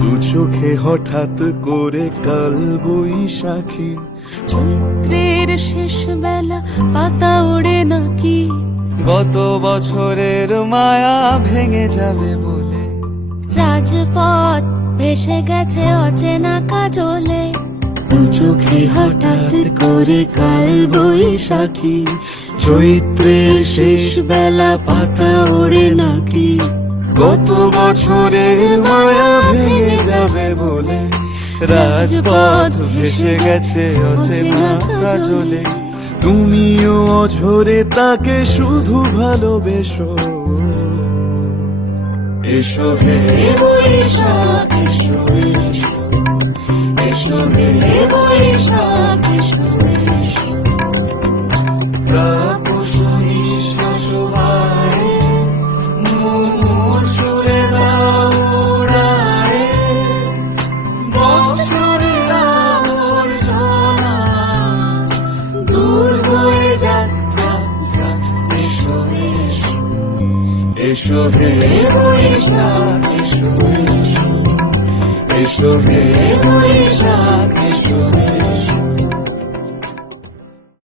দু চোখে হঠাৎ করে কাল বৈশাখী, চৈত্রের শেষ বেলা পাতা ওড়ে নাকি, গত বছরের মায়া ভেঙে যাবে বলে, রাজপথ ভেসে গেছে অচেনা কাজলে, দু চোখে হঠাৎ করে কাল বৈশাখী, চৈত্রের শেষ বেলা পাতা ওড়ে নাকি, গত বছরের মায়া ভেঙে যাবে বলে, রাজপথ ভেসে গেছে অচেনা কাজলে, তুমিও অঝরে তাকে শুধু ভালোবেসো। এসো হে বৈশাখ এসো, এসো হে বৈশাখ এসো, তাপস নিঃশ্বাস বাড়ে, মুমুর সুরে দাও উড়ায়ে, বৎসরের আবর্জনা দূর হয়ে যাক যাক যাক। এসো এসো, এসো হে বৈশাখ এসো, এসো হে বৈশাখ এসো, এসো।